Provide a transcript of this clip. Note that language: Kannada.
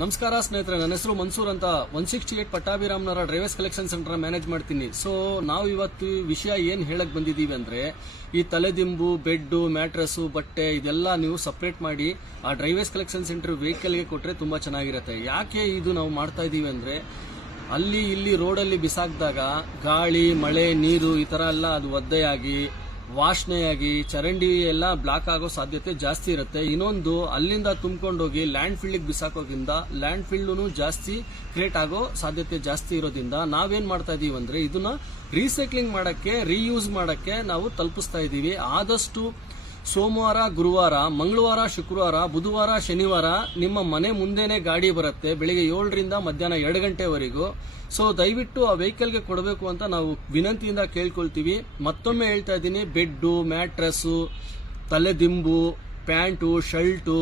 ನಮಸ್ಕಾರ ಸ್ನೇಹಿತರೆ, ನನ್ನ ಹೆಸರು ಮನ್ಸೂರ್ ಅಂತ 168 ಪಟ್ಟಾಭಿರಾಮ್ನವರ ಡ್ರೈವರ್ಸ್ ಕಲೆಕ್ಷನ್ ಸೆಂಟರ್ ಮ್ಯಾನೇಜ್ ಮಾಡ್ತೀನಿ. ಸೊ ನಾವು ಇವತ್ತು ವಿಷಯ ಏನು ಹೇಳಕ್ ಬಂದಿದ್ದೀವಿ ಅಂದರೆ, ಈ ತಲೆದಿಂಬು, ಬೆಡ್ಡು, ಮ್ಯಾಟ್ರಸ್ಸು, ಬಟ್ಟೆ ಇದೆಲ್ಲ ನೀವು ಸಪ್ರೇಟ್ ಮಾಡಿ ಆ ಡ್ರೈವರ್ಸ್ ಕಲೆಕ್ಷನ್ ಸೆಂಟರ್ ವೆಹಿಕಲ್ಗೆ ಕೊಟ್ಟರೆ ತುಂಬ ಚೆನ್ನಾಗಿರುತ್ತೆ. ಯಾಕೆ ಇದು ನಾವು ಮಾಡ್ತಾ ಇದ್ದೀವಿ ಅಂದರೆ, ಅಲ್ಲಿ ಇಲ್ಲಿ ರೋಡಲ್ಲಿ ಬಿಸಾಕಿದಾಗ ಗಾಳಿ, ಮಳೆ, ನೀರು ಈ ಥರ ಎಲ್ಲ ಅದು ಒದ್ದೆಯಾಗಿ ವಾಸನೆಯಾಗಿ ಚರಂಡಿ ಎಲ್ಲ ಬ್ಲಾಕ್ ಆಗೋ ಸಾಧ್ಯತೆ ಜಾಸ್ತಿ ಇರುತ್ತೆ. ಇನ್ನೊಂದು, ಅಲ್ಲಿಂದ ತುಂಬಿಕೊಂಡೋಗಿ ಲ್ಯಾಂಡ್ ಫೀಲ್ಡ್ಗೆ ಬಿಸಾಕೋದ್ರಿಂದ ಲ್ಯಾಂಡ್ ಫೀಲ್ಡ್ ಜಾಸ್ತಿ ಕ್ರಿಯೇಟ್ ಆಗೋ ಸಾಧ್ಯತೆ ಜಾಸ್ತಿ ಇರೋದ್ರಿಂದ ನಾವೇನ್ ಮಾಡ್ತಾ ಇದೀವಿ ಅಂದ್ರೆ, ಇದನ್ನ ರೀಸೈಕ್ಲಿಂಗ್ ಮಾಡಕ್ಕೆ, ರೀಯೂಸ್ ಮಾಡಕ್ಕೆ ನಾವು ತಲುಪಿಸ್ತಾ ಇದೀವಿ. ಆದಷ್ಟು ಸೋಮವಾರ, ಗುರುವಾರ, ಮಂಗಳವಾರ, ಶುಕ್ರವಾರ, ಬುಧವಾರ, ಶನಿವಾರ ನಿಮ್ಮ ಮನೆ ಮುಂದೆನೆ ಗಾಡಿ ಬರುತ್ತೆ, ಬೆಳಿಗ್ಗೆ 7ರಿಂದ ಮಧ್ಯಾಹ್ನ 2 ಗಂಟೆವರೆಗೂ. ಸೊ ದಯವಿಟ್ಟು ಆ ವೆಹಿಕಲ್ಗೆ ಕೊಡಬೇಕು ಅಂತ ನಾವು ವಿನಂತಿಯಿಂದ ಕೇಳ್ಕೊಳ್ತೀವಿ. ಮತ್ತೊಮ್ಮೆ ಹೇಳ್ತಾ ಇದ್ದೀನಿ, ಬೆಡ್ಡು, ಮ್ಯಾಟ್ರಸ್ಸು, ತಲೆದಿಂಬು, ಪ್ಯಾಂಟು, ಶರ್ಟು,